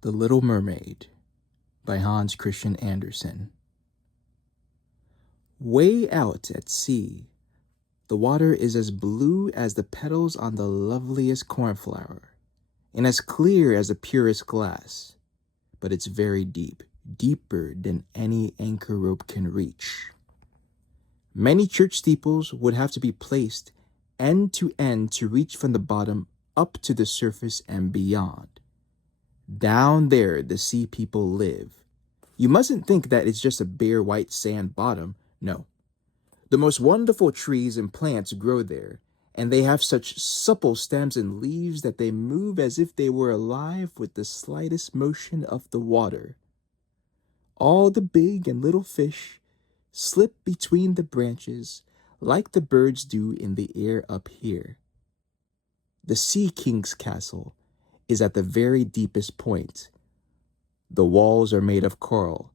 The Little Mermaid by Hans Christian Andersen. Way out at sea, the water is as blue as the petals on the loveliest cornflower, and as clear as the purest glass. But it's very deep, deeper than any anchor rope can reach. Many church steeples would have to be placed end to end to reach from the bottom up to the surface and beyond. Down there, the sea people live. You mustn't think that it's just a bare white sand bottom. No. The most wonderful trees and plants grow there, and they have such supple stems and leaves that they move as if they were alive with the slightest motion of the water. All the big and little fish slip between the branches like the birds do in the air up here. The Sea King's castle is at the very deepest point. The walls are made of coral,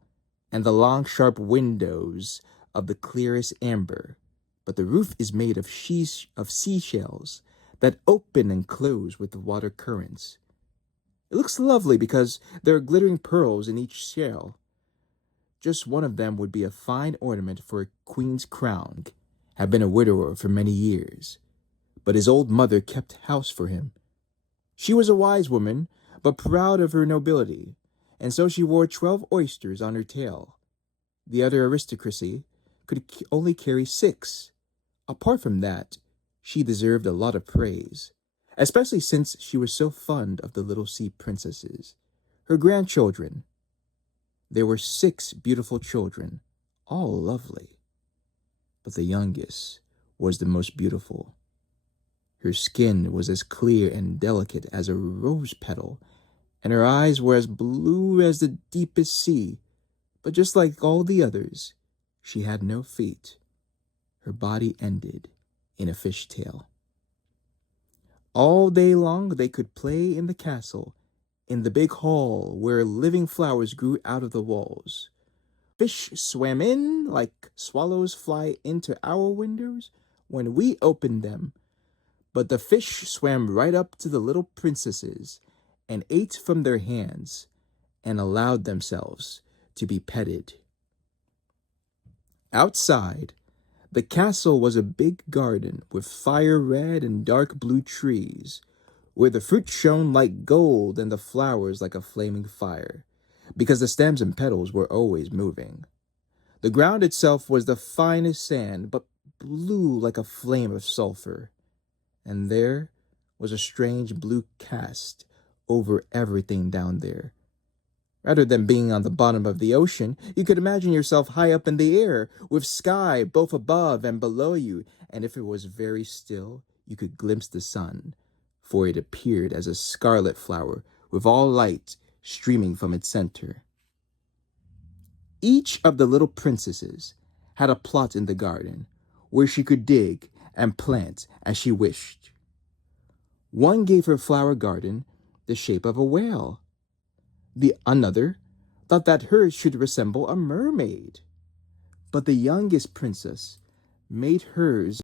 and the long sharp windows of the clearest amber, but the roof is made of seashells that open and close with the water currents. It looks lovely because there are glittering pearls in each shell. Just one of them would be a fine ornament for a queen's crown. Had been a widower for many years, but his old mother kept house for him. She was a wise woman, but proud of her nobility, and so she wore 12 oysters on her tail. The other aristocracy could only carry 6. Apart from that, she deserved a lot of praise, especially since she was so fond of the little sea princesses, her grandchildren. There were 6 beautiful children, all lovely, but the youngest was the most beautiful. Her skin was as clear and delicate as a rose petal, and her eyes were as blue as the deepest sea. But just like all the others, she had no feet. Her body ended in a fishtail. All day long they could play in the castle, in the big hall where living flowers grew out of the walls. Fish swam in like swallows fly into our windows when we opened them. But the fish swam right up to the little princesses and ate from their hands and allowed themselves to be petted. Outside, the castle was a big garden with fire red and dark blue trees, where the fruit shone like gold and the flowers like a flaming fire, because the stems and petals were always moving. The ground itself was the finest sand, but blue like a flame of sulfur. And there was a strange blue cast over everything down there. Rather than being on the bottom of the ocean, you could imagine yourself high up in the air, with sky both above and below you, and if it was very still, you could glimpse the sun, for it appeared as a scarlet flower with all light streaming from its center. Each of the little princesses had a plot in the garden, where she could dig and plant as she wished. One gave her flower garden the shape of a whale. Another thought that hers should resemble a mermaid. But the youngest princess made hers